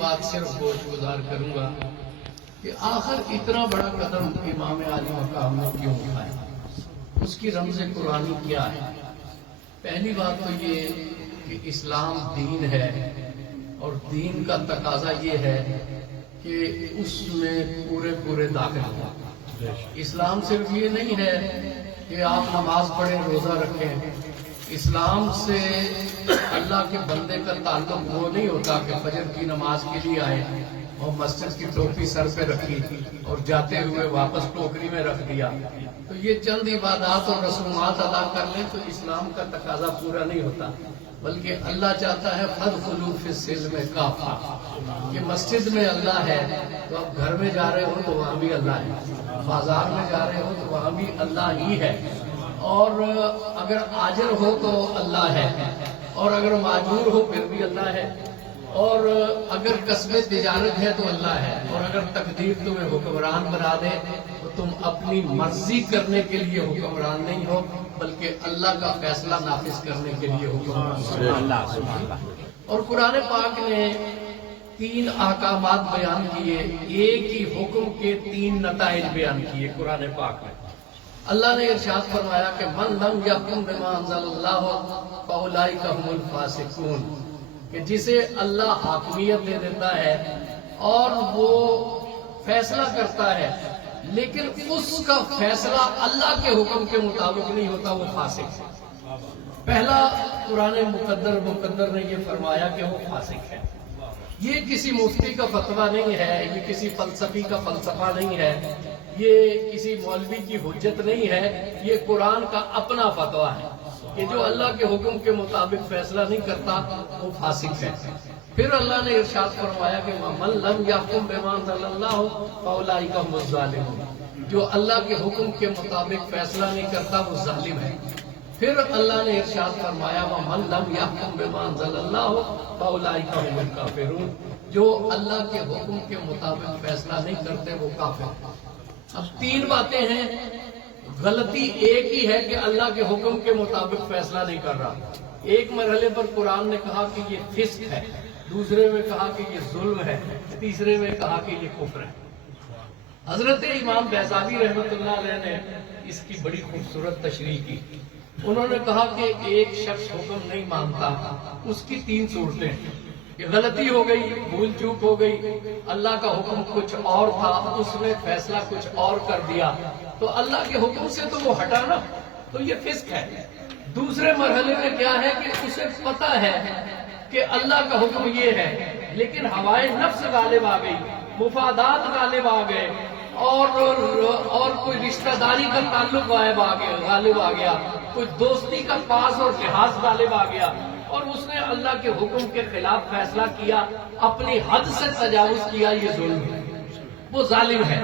بات صرف گوش گزار کروں گا کہ آخر اتنا بڑا قدم امام عالی مقام نے کیوں اٹھایا، اس کی رمز قرآنی کیا ہے؟ پہلی بات تو یہ کہ اسلام دین ہے، اور دین کا تقاضا یہ ہے کہ اس میں پورے داخل ہوں۔ اسلام صرف یہ نہیں ہے کہ آپ نماز پڑھیں، روزہ رکھیں۔ اسلام سے اللہ کے بندے کا تعلق وہ نہیں ہوتا کہ فجر کی نماز کے لیے آئے اور مسجد کی ٹوپی سر پہ رکھی اور جاتے ہوئے واپس ٹوکری میں رکھ دیا، تو یہ چند عبادات اور رسومات ادا کر لیں تو اسلام کا تقاضا پورا نہیں ہوتا، بلکہ اللہ چاہتا ہے فادخلوا فی السلم کافہ، کہ مسجد میں اللہ ہے تو اب گھر میں جا رہے ہو تو وہاں بھی اللہ ہے، بازار میں جا رہے ہو تو وہاں بھی اللہ ہی ہے، اور اگر آجر ہو تو اللہ ہے، اور اگر معجور ہو پھر بھی اللہ ہے، اور اگر قصب تجارت ہے تو اللہ ہے، اور اگر تقدیر تمہیں حکمران بنا دے تو تم اپنی مرضی کرنے کے لیے حکمران نہیں ہو بلکہ اللہ کا فیصلہ نافذ کرنے کے لیے حکمران۔ اور قرآن پاک نے 3 احکامات بیان کیے، ایک ہی حکم کے 3 نتائج بیان کیے قرآن پاک میں۔ اللہ نے ارشاد فرمایا کہ من لم یحکم بما انزل اللہ فاولئک هم الفاسقون، کہ جسے اللہ حاکمیت دے دیتا ہے اور وہ فیصلہ کرتا ہے لیکن اس کا فیصلہ اللہ کے حکم کے مطابق نہیں ہوتا، وہ فاسق ہے۔ پہلا قرآن مقدر نے یہ فرمایا کہ وہ فاسق ہے۔ یہ کسی مفتی کا فتویٰ نہیں ہے، یہ کسی فلسفی کا فلسفہ نہیں ہے، یہ کسی مولوی کی حجت نہیں ہے، یہ قرآن کا اپنا فتویٰ ہے کہ جو اللہ کے حکم کے مطابق فیصلہ نہیں کرتا وہ فاسق ہے۔ پھر اللہ نے ارشاد فرمایا کہ من لم یحکم بما انزل اللہ فاولئک هم الظالمون، جو اللہ کے حکم کے مطابق فیصلہ نہیں کرتا وہ ظالم ہے۔ پھر اللہ نے ارشاد فرمایا ومن لم یحکم بما انزل اللہ فاولئک هم الکافرون، جو اللہ کے حکم کے مطابق فیصلہ نہیں کرتے وہ کافر۔ اب 3 باتیں ہیں، غلطی ایک ہی ہے کہ اللہ کے حکم کے مطابق فیصلہ نہیں کر رہا۔ ایک مرحلے پر قرآن نے کہا کہ یہ فسق ہے، دوسرے میں کہا کہ یہ ظلم ہے، تیسرے میں کہا کہ یہ کفر ہے۔ حضرت امام بیضاوی رحمۃ اللہ علیہ نے اس کی بڑی خوبصورت تشریح کی۔ انہوں نے کہا کہ ایک شخص حکم نہیں مانتا، اس کی 3 صورتیں، کہ غلطی ہو گئی، بھول چوک ہو گئی، اللہ کا حکم کچھ اور تھا، اس نے فیصلہ کچھ اور کر دیا تو اللہ کے حکم سے تو وہ ہٹا نا، تو یہ فسق ہے۔ دوسرے مرحلے میں کیا ہے کہ اسے پتا ہے کہ اللہ کا حکم یہ ہے لیکن ہوائے نفس غالب آ گئی، مفادات غالب آ گئے، اور کوئی رشتہ داری کا تعلق غالب آ گیا، کوئی دوستی کا پاس اور لحاظ غالب آ گیا، اور اس نے اللہ کے حکم کے خلاف فیصلہ کیا، اپنی حد سے تجاوز کیا، یہ ظلم ہے، وہ ظالم ہے۔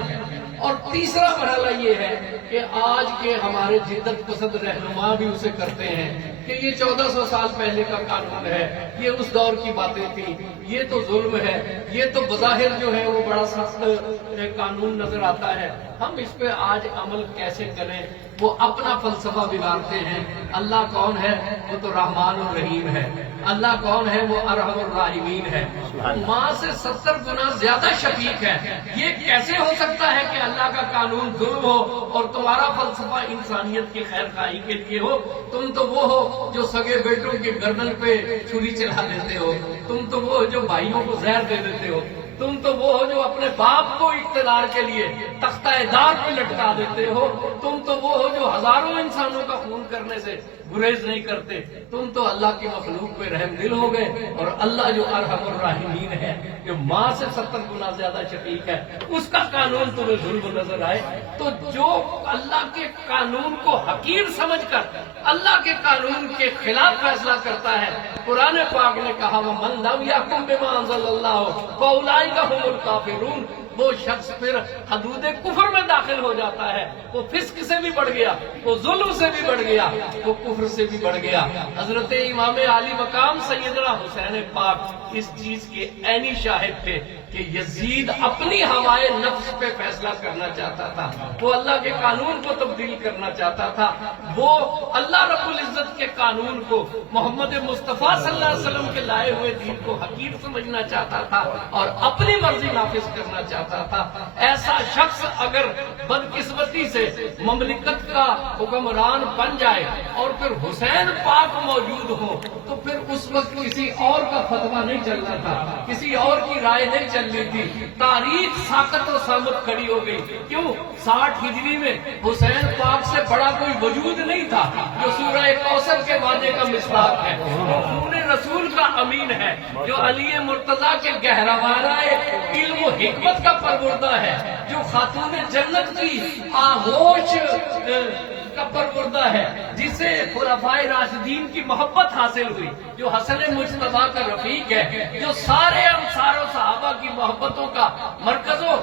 اور تیسرا مرحلہ یہ ہے کہ آج کے ہمارے جدت پسند رہنما بھی اسے کرتے ہیں کہ یہ 1400 سال پہلے کا قانون ہے، یہ اس دور کی باتیں تھیں، یہ تو ظلم ہے، یہ تو بظاہر جو ہے وہ بڑا سخت قانون نظر آتا ہے، ہم اس پہ آج عمل کیسے کریں؟ وہ اپنا فلسفہ بگاڑتے ہیں۔ اللہ کون ہے؟ وہ تو رحمان الرحیم ہے۔ اللہ کون ہے؟ وہ ارحم الراحمین ہے، ماں سے 70 گنا زیادہ شفیق ہے۔ یہ کیسے ہو سکتا ہے کہ اللہ کا قانون ظلم ہو اور تمہارا فلسفہ انسانیت کی خیر خواہی کے لیے ہو؟ تم تو وہ ہو جو سگے بیٹوں کے گردن پہ چھری چلا دیتے ہو، تم تو وہ ہو جو بھائیوں کو زہر دے دیتے ہو، تم تو وہ ہو جو اپنے باپ کو اقتدار کے لیے تختہ دار پہ لٹکا دیتے ہو، تم تو وہ ہو جو ہزاروں انسانوں کا خون کرنے سے گریز نہیں کرتے، تم تو اللہ کی مخلوق پہ رحم دل ہو گئے، اور اللہ جو ارحم الراحمین ہے، جو ماں سے 70 گنا زیادہ شفیق ہے، اس کا قانون تمہیں ظلم نظر آئے۔ تو جو اللہ کے قانون کو حقیر سمجھ کر اللہ کے قانون کے خلاف فیصلہ کرتا ہے، قرآن پاک نے کہا وَمَن لَّمْ يَحْكُم بِمَا أَنزَلَ اللَّهُ فَأُولَٰئِكَ هُمُ الْكَافِرُونَ، وہ شخص پھر حدود کفر میں داخل ہو جاتا ہے. وہ فسق سے بھی بڑھ گیا, وہ ظلم سے بھی بڑھ گیا, وہ کفر سے بھی بڑھ گیا. حضرت امام عالی مقام سیدنا حسین پاک اس چیز کے عینی شاہد تھے کہ یزید اپنی ہوائے نفس پہ فیصلہ کرنا چاہتا تھا, وہ اللہ کے قانون کو تبدیل کرنا چاہتا تھا, وہ اللہ رب العزت کے قانون کو, محمد مصطفیٰ صلی اللہ علیہ وسلم کے لائے ہوئے دین کو حقیر سمجھنا چاہتا تھا اور اپنی مرضی نافذ کرنا چاہتا تھا. ایسا شخص اگر بدقسمتی سے مملکت کا حکمران بن جائے اور پھر حسین پاک موجود ہو تو پھر اس وقت کسی اور کا فتویٰ نہیں چلنا تھا, کسی اور کی رائے نہیں چلنی تھی. تاریخ ساکت و سامت کھڑی ہو گئی. کیوں؟ 60 ہجری میں حسین پاک سے بڑا کوئی وجود نہیں تھا جو سورہ کوثر کے وعدے کا مصداق ہے, جو خون رسول کا امین ہے, جو علی مرتضیٰ کے گہراوارہ علم و حکمت کا پروردہ ہے, جو خاتون جنت کی آغوش کا پروردہ ہے, جسے خلفائے راشدین کی محبت حاصل ہوئی, جو حسن مجتبیٰ کا رفیق ہے, جو سارے انصار و صحابہ کی محبتوں کا مرکز و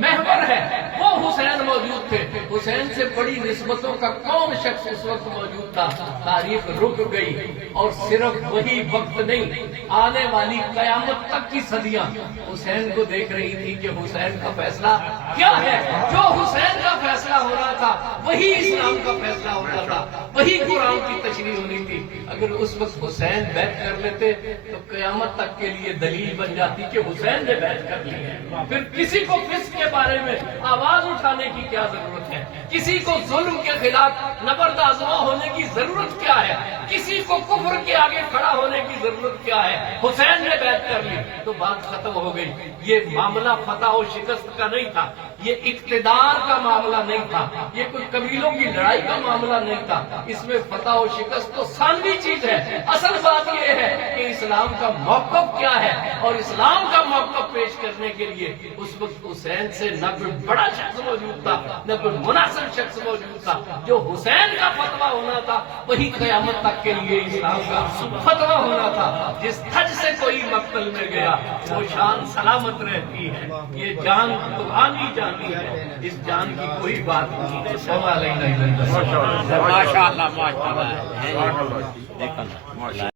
محور ہے, وہ حسین موجود تھے. حسین سے بڑی نسبتوں کا کون شخص اس وقت موجود تھا؟ تاریخ رک گئی. اور صرف وہی وقت نہیں, آنے والی قیامت تک کی صدیاں حسین کو دیکھ رہی تھی کہ حسین کا فیصلہ کیا ہے. جو حسین کا فیصلہ ہو رہا تھا وہی اسلام کا فیصلہ ہونا تھا, وہی قرآن کی تشریح ہونی تھی. اگر اس وقت حسین بیعت کر لیتے تو قیامت تک کے لیے دلیل بن جاتی کہ حسین نے بیعت کر لی ہے. پھر کسی کو فسق کے بارے میں آواز اٹھانے کی کیا ضرورت ہے؟ کسی کو ظلم کے خلاف نبرد آزما ہونے کی ضرورت کیا ہے؟ کسی کو کفر کے آگے کھڑا ہونے کی ضرورت کیا ہے؟ حسین نے بیعت کر لی تو بات ختم ہو گئی. یہ معاملہ فتح و شکست کا نہیں تھا, یہ اقتدار کا معاملہ نہیں تھا, یہ کوئی قبیلوں کی لڑائی کا معاملہ نہیں تھا. اس میں فتح و شکست تو ثانوی چیز ہے. اصل بات یہ ہے کہ اسلام کا موقف کیا ہے, اور اسلام کا موقف پیش کرنے کے لیے اس وقت حسین سے نہ کوئی بڑا شخص موجود تھا, نہ کوئی مناسب شخص موجود تھا. جو حسین کا فتویٰ ہونا تھا وہی قیامت تک کے لیے اسلام کا فتویٰ ہونا تھا. جس حج سے کوئی مقتل میں گیا وہ شان سلامت رہتی ہے. یہ جان قربانی جاتی ہے, اس جان کی کوئی بات نہیں ہے. ماشاء اللہ, ماشاء اللہ.